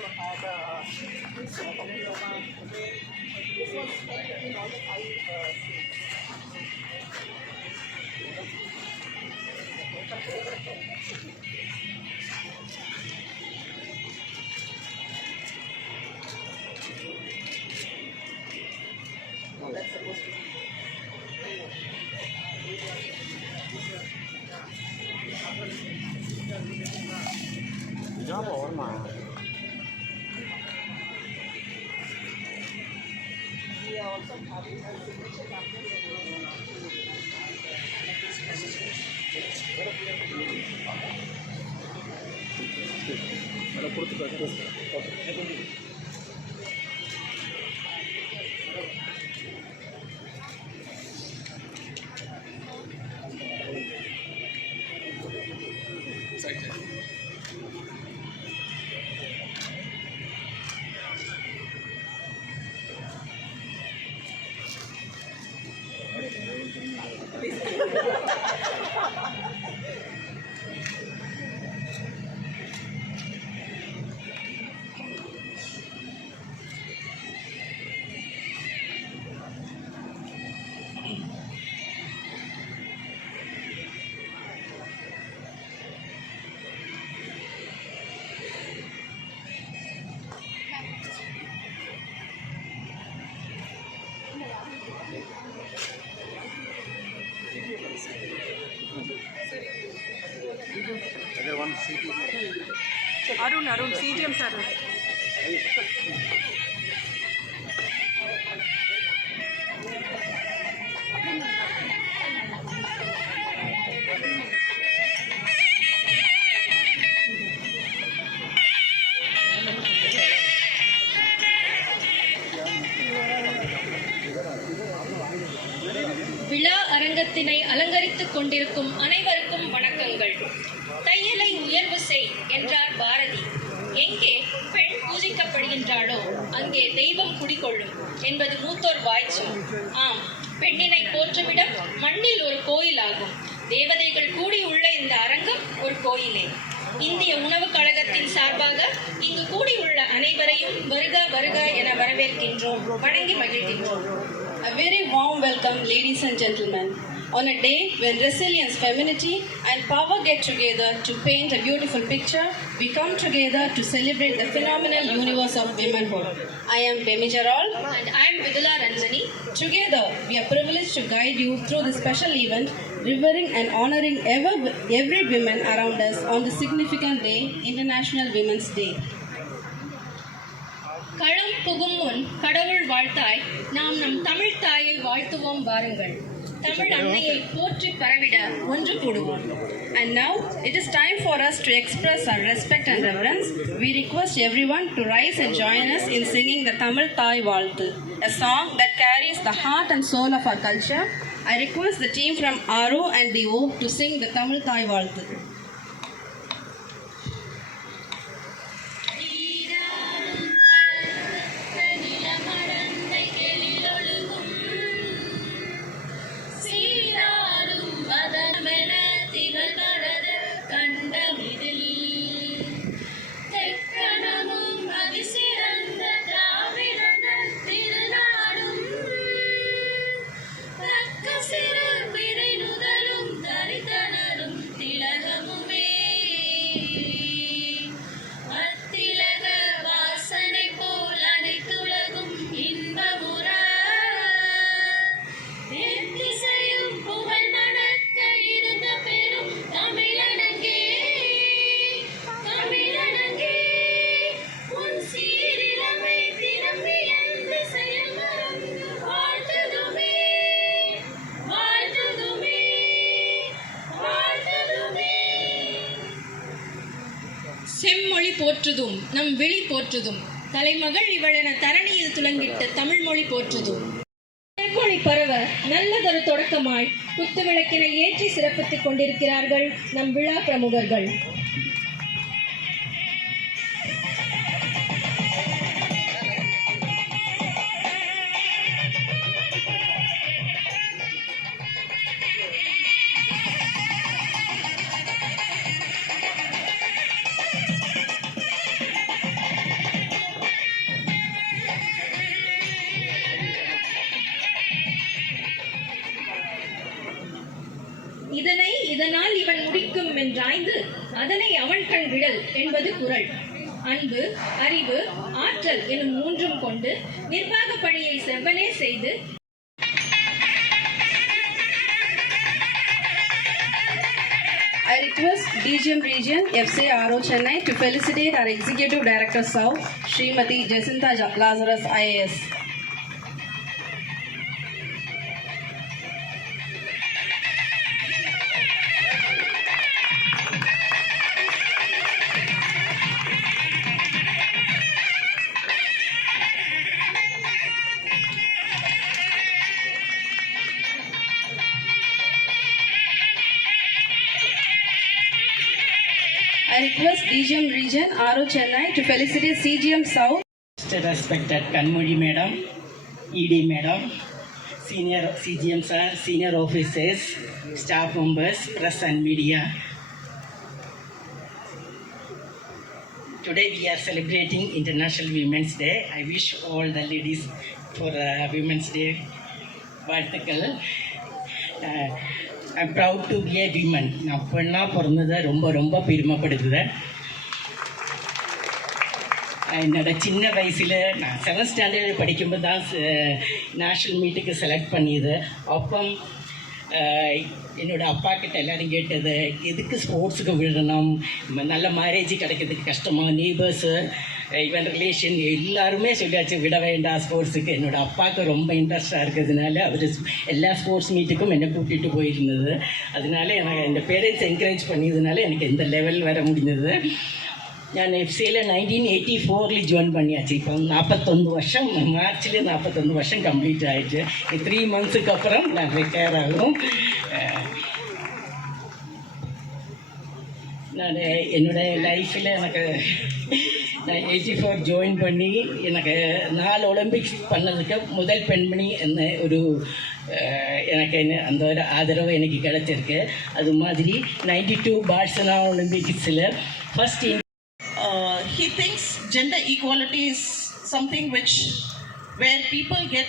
also had this diploma. This was held in all the 5 states. That's supposed to be. Job over ma. We are also having a signature campaign. Arun, CGM sir. விழா அரங்கத்தினை அலங்கரித்துக் கொண்டிருக்கும் அனைவருக்கும் வணக்கங்கள். தையலை உயர்வு செய் என்றார் பாரதி. எங்கே பெண் பூஜிக்கப்படுகின்றாளோ அங்கே தெய்வம் குடிகொள்ளும் என்பது மூத்தோர் வாய்ச்சொல். ஆம், பெண்ணினை போற்றுமிடம் மண்ணில் ஒரு கோயில் ஆகும். தேவதைகள் கூடியுள்ள இந்த அரங்கம் ஒரு கோயிலே. இந்திய உணவுக் கழகத்தின் சார்பாக இங்கு கூடியுள்ள அனைவரையும் வருக வருக என வரவேற்கின்றோம், வணங்கி மகிழ்கின்றோம். A very warm welcome, ladies and gentlemen. On a day when resilience, femininity and power get together to paint a beautiful picture, we come together to celebrate the phenomenal universe of womanhood. I am Demi Jaral. And I am Vidula Ranjani. Together, we are privileged to guide you through this special event, revering and honoring every woman around us on this significant day, International Women's Day. களம் புகும் முன் கடவுள் வாழ்த்தாய், நாம் நம் தமிழ் தாயை வாழ்த்துவோம் வாருங்கள். தமிழ் அன்னையை போற்றி பரவிட ஒன்று கூடுவோம். And now it is time for us to express our respect and reverence. We request everyone to rise and join us in singing the Tamil Thai Valthu, a song that carries the heart and soul of our culture. I request the team from RO and DO to sing the Tamil Thai Valthu. செம்மொழி போற்றுதும் நம் விழி போற்றுதும், தலைமகள் இவளென தரணியில் துலங்கிட்ட தமிழ் மொழி போற்றுதும். செம்மொழி பரவ நல்லதொரு தொடக்கமாய் குத்து விளக்கினை ஏற்றி சிறப்பித்துக் கொண்டிருக்கிறார்கள் நம் விழா பிரமுகர்கள். என்றாய்ந்து அதனை அவன் கண் விடல் என்பது குறள். அன்பு, அறிவு, ஆற்றல் எனும் மூன்றும் கொண்டு நிர்வாக பணியை செவ்வனே செய்து I request DGM Region FCRO Chennai to felicitate our Executive Director South, Srimati Jacinta Lazarus IAS. I request DGM Region RO Chennai to felicitate CGM South. Respected Kanmudi Madam, ED Madam, Senior CGM Sir, Senior Officers, Staff Members, Press and Media. Today we are celebrating International Women's Day. I wish all the ladies for Women's Day. வாழ்த்துக்கள். I'm proud to be a woman. நான் பெண்ணா பிறந்ததை ரொம்ப பெருமைப்படுத்துகிறேன். என்னோட சின்ன வயசில் நான் 7th standard படிக்கும்போது தான் நேஷ்னல் மீட்டுக்கு செலக்ட் பண்ணியது. அப்போ என்னோட அப்பா கிட்ட எல்லாரும் கேட்டது, எதுக்கு ஸ்போர்ட்ஸுக்கு விடணும், நல்ல மேரேஜ் கிடைக்கிறதுக்கு கஷ்டமாக, நெய்பர்ஸு இவன் ரிலேஷன் எல்லாருமே சொல்லியாச்சு விட வேண்டாம் ஸ்போர்ட்ஸுக்கு. என்னோடய அப்பாவுக்கு ரொம்ப இன்ட்ரெஸ்டாக இருக்கிறதுனால அவர் எல்லா ஸ்போர்ட்ஸ் மீட்டுக்கும் என்னை கூட்டிகிட்டு போயிருந்தது. அதனால எனக்கு இந்த பேரண்ட்ஸ் என்கரேஜ் பண்ணியதுனால எனக்கு இந்த லெவல் வர முடிஞ்சது. நான் எஃப்சியில் 1984 ஜாயின் பண்ணியாச்சு. இப்போ 41 வருஷம், மார்ச்சில் 41 வருஷம் கம்ப்ளீட் ஆகிடுச்சு. 3 மந்த்ஸுக்கு அப்புறம் நான் ரிட்டையர் ஆகும். நான் என்னுடைய லைஃப்பில் எனக்கு நான் 84 ஜாயின் பண்ணி எனக்கு 4 ஒலிம்பிக்ஸ் பண்ணதுக்கு முதல் பெண்மணி என்ன ஒரு எனக்கு அந்த ஒரு ஆதரவு எனக்கு கிடைச்சிருக்கு. அது மாதிரி 92 பார்சலோனா ஒலிம்பிக்ஸில் first. He thinks gender equality is something where people get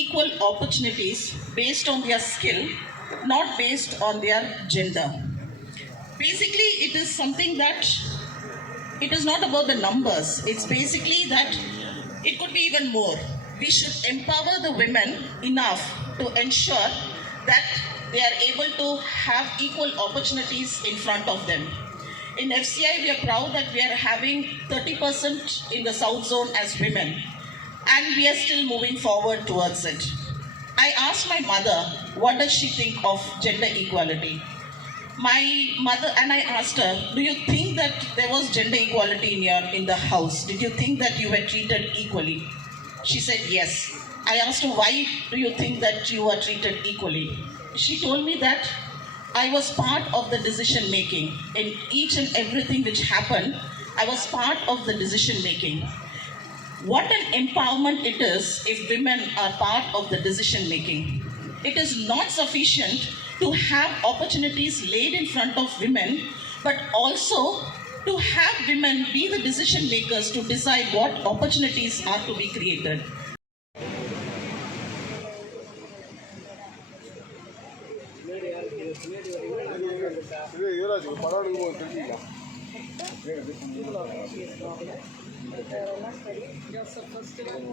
equal opportunities based on their skill, not based on their gender. Basically, it is something that it is not about the numbers. It's basically that it could be even more. We should empower the women enough to ensure that they are able to have equal opportunities in front of them. In FCI, we are proud that we are having 30% in the South Zone as women, and we are still moving forward towards it. I asked my mother, what does she think of gender equality? My mother, and I asked her, do you think that there was gender equality in the house? Did you think that you were treated equally? She said yes. I asked her, why do you think that you were treated equally? She told me that I was part of the decision making. In each and everything which happened, I was part of the decision making. What an empowerment it is if women are part of the decision making. It is not sufficient to have opportunities laid in front of women, but also to have women be the decision makers to decide what opportunities are to be created. Joseph first one,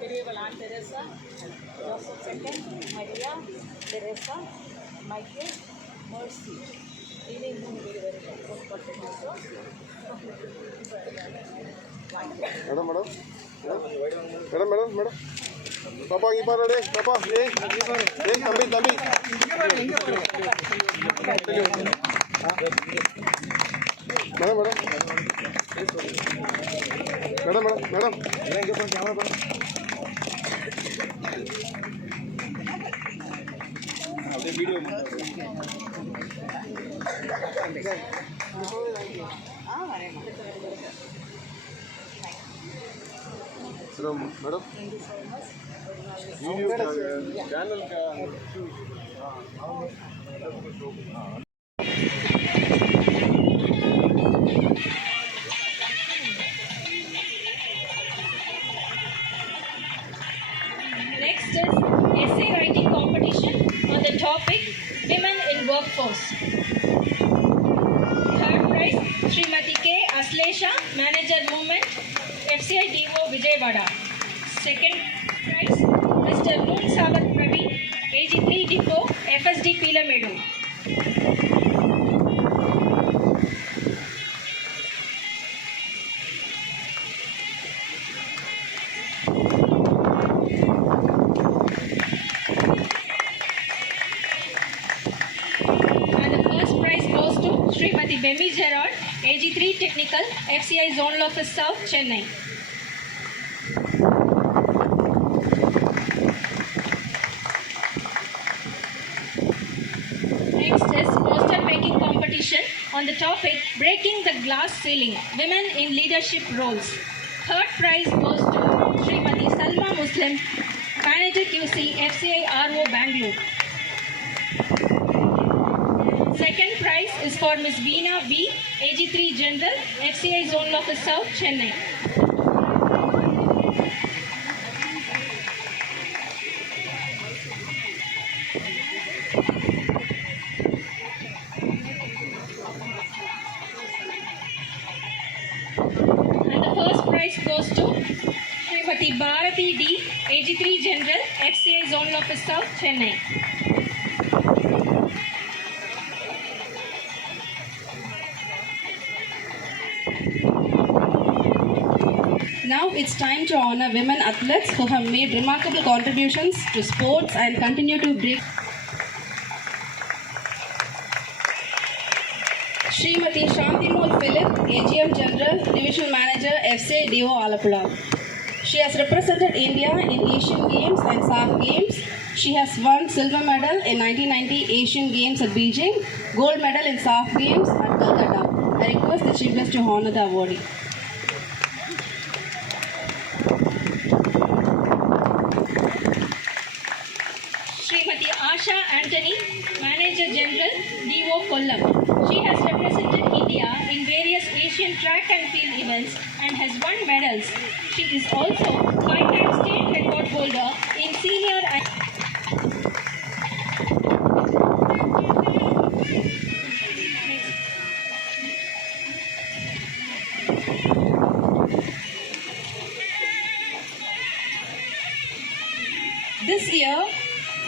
Pereval Aunt Teresa, Joseph second, Maria, Teresa, Michael, Mercy. Ini very important also. Madam. Papa, give her a day. Papa, hey, Tambi. Madam. Video. Madam. Video channel ka. Next is essay writing competition on the topic Women in Workforce. Aslesha, Manager Movement, FCI DO Vijayawada. Second prize, Mr. Noon Sabat Praveen, AG3 Depot, FSD Pilamedu. And the first prize goes to Srimati Bemi Gerard, AG3 Technical, FCI Zonal Office South, Chennai. Next is poster making competition on the topic Breaking the Glass Ceiling, Women in Leadership Roles. Third prize goes to Srimati Salma Muslim, Manager QC, FCI RO Bangalore. Second prize is for Ms. Veena V, AG3 General, FCI Zonal Office South, Chennai. And the first prize goes to Srimati Bharati D, AG3 General, FCI Zonal Office South, Chennai. Now it's time to honor women athletes who have made remarkable contributions to sports and continue to bring. Srimati Shantimol Philip, AGM General, Divisional Manager, FCI DO Alapula. She has represented India in Asian Games and SAF Games. She has won silver medal in 1990 Asian Games at Beijing, gold medal in SAF Games at Calcutta. I request the Chief Guest to honor the awardee. Srimati Asha Anthony, Manager General, DO Kollam. She has represented India in various Asian track and field events and has won medals. She is also 5-time state record holder in senior and This year,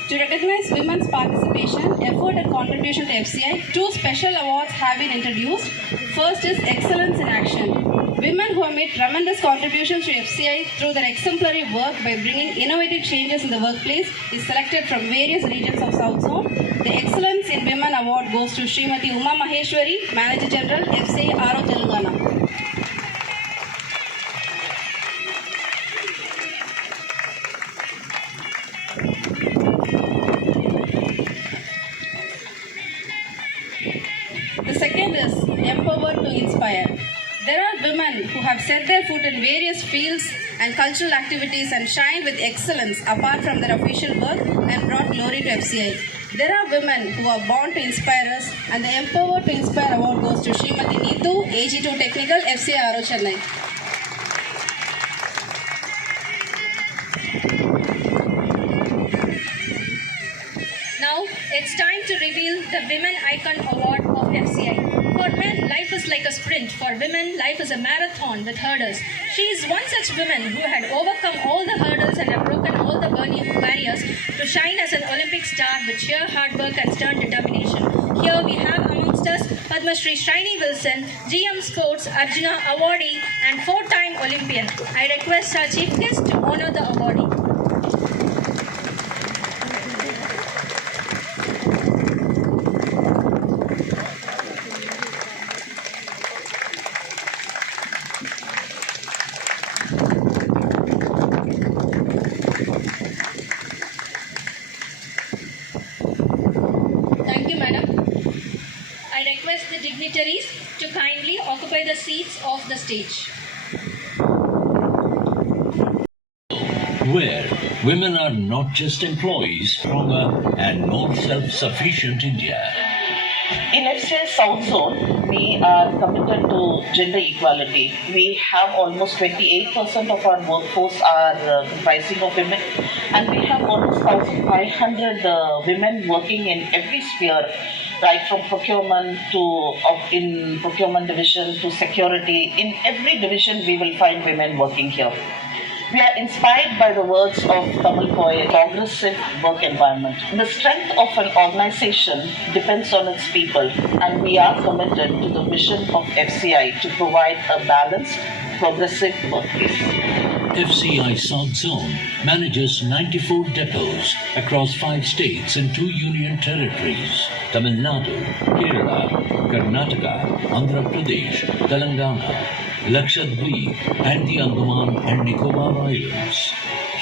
to recognize women's participation, effort and contribution to FCI, 2 special awards have been introduced. First is Excellence in Action. Women who have made tremendous contributions to FCI through their exemplary work by bringing innovative changes in the workplace is selected from various regions of South Zone. The Excellence in Women Award goes to Srimati Uma Maheshwari, Manager General, FCI RO Telangana. The second is Empowered to Inspire. There are women who have set their foot in various fields and cultural activities and shine with excellence apart from their official work and brought glory to FCI. There are women who are born to inspire us, and the Empowered to Inspire award goes to Srimati Neetu, AG2 Technical, FCI RO Chennai. now it's time to reveal the Women Icon Award of FCI. For men, life is like a sprint. For women, life is a marathon with hurdles. She is one such woman who had overcome all the hurdles and have broken all the barriers to shine as an Olympic star with sheer hard work and stern determination. Here we have amongst us Padma Shri Shrini Wilson, GM Sports Arjuna awardee and 4-time Olympian. I request our chief guest to honor the awardee. Thank you, madam. I request the dignitaries to kindly occupy the seats of the stage. Where women are not just employees, stronger and more self-sufficient India. In FCI's South Zone, we are committed to gender equality. We have almost 28% of our workforce are comprising of women, and we have almost 1,500 women working in every sphere, right from procurement to in procurement division to security. In every division, we will find women working here. We are inspired by the words of Tamil poet, progressive work environment. The strength of an organization depends on its people, and we are committed to the mission of FCI to provide a balanced, progressive workplace. FCI South Zone manages 94 depots across 5 states and 2 union territories: Tamil Nadu, Kerala, Karnataka, Andhra Pradesh, Telangana, Lakshadweep, and the Andaman and Nicobar Islands.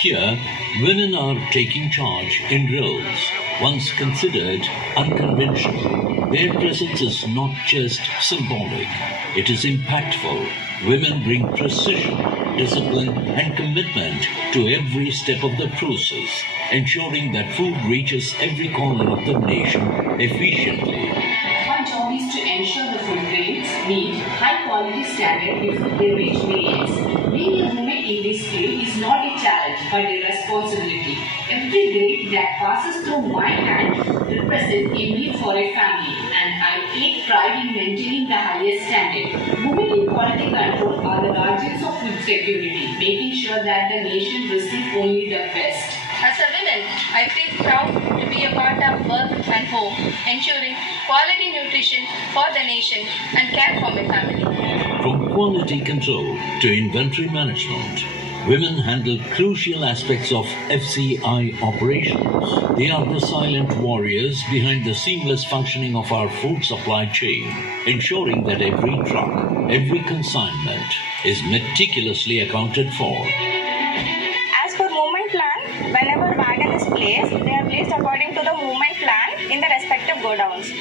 Here, women are taking charge in roles once considered unconventional. Their presence is not just symbolic, it is impactful. Women bring precision, discipline, and commitment to every step of the process, ensuring that food reaches every corner of the nation efficiently. Our job is to ensure the food grains meet high quality standard before they reach millions. Being a woman in this field is not a challenge but a responsibility. Every grain that passes through my hand represents a meal for a family, and I take pride in maintaining the highest standard. Women in quality control are the guardians of food security, making sure that the nation receives only the best. As a woman, I feel proud to be a part of work and home, ensuring quality nutrition for the nation and care for my family. From quality control to inventory management, women handle crucial aspects of FCI operations. They are the silent warriors behind the seamless functioning of our food supply chain, ensuring that every truck, every consignment is meticulously accounted for. As per movement plan, whenever wagon is placed, they are placed according to the movement plan in the respective godowns.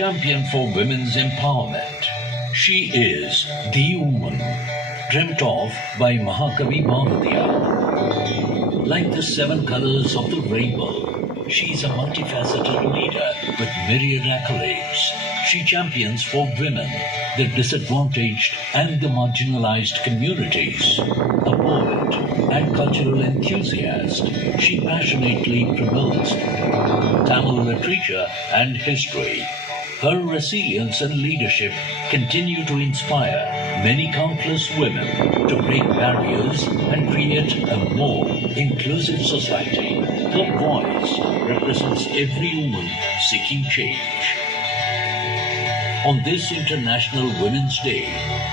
Champion for women's empowerment. She is the woman dreamt of by Mahakavi Bharatiya. Like the 7 colors of the rainbow, she is a multifaceted leader with myriad accolades. She champions for women, the disadvantaged and the marginalized communities. A poet and cultural enthusiast, she passionately promotes Tamil literature and history. Her resilience and leadership continue to inspire many countless women to break barriers and create a more inclusive society. Her voice represents every woman seeking change. On this International Women's Day,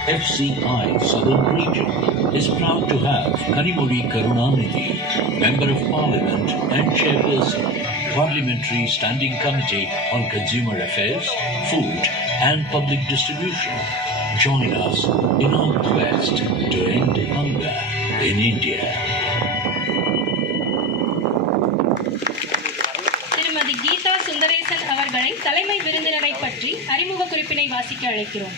FCI Southern Region is proud to have Kanimuri Karunanidhi, Member of Parliament and Chairperson, Parliamentary Standing Committee on Consumer Affairs, Food and Public Distribution, join us in our quest to end hunger in India. திருமதி கீதா சுந்தரேசன் அவர்களை தலைமை விருந்தினரை பற்றி அறிமுக குறிப்பினை வாசிக்க அழைக்கிறோம்.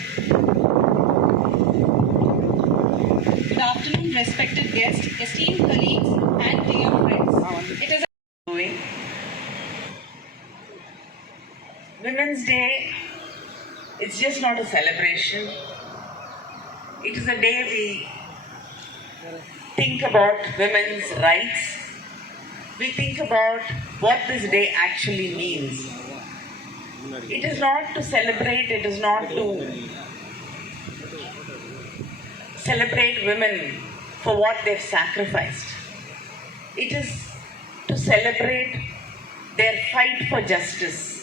Good afternoon, respected guests, esteemed colleagues, and dear friends. It is Women's Day, it's just not a celebration. It is a day we think about women's rights. We think about what this day actually means. It is not to celebrate, it is not to celebrate women for what they've sacrificed. It is to celebrate their fight for justice.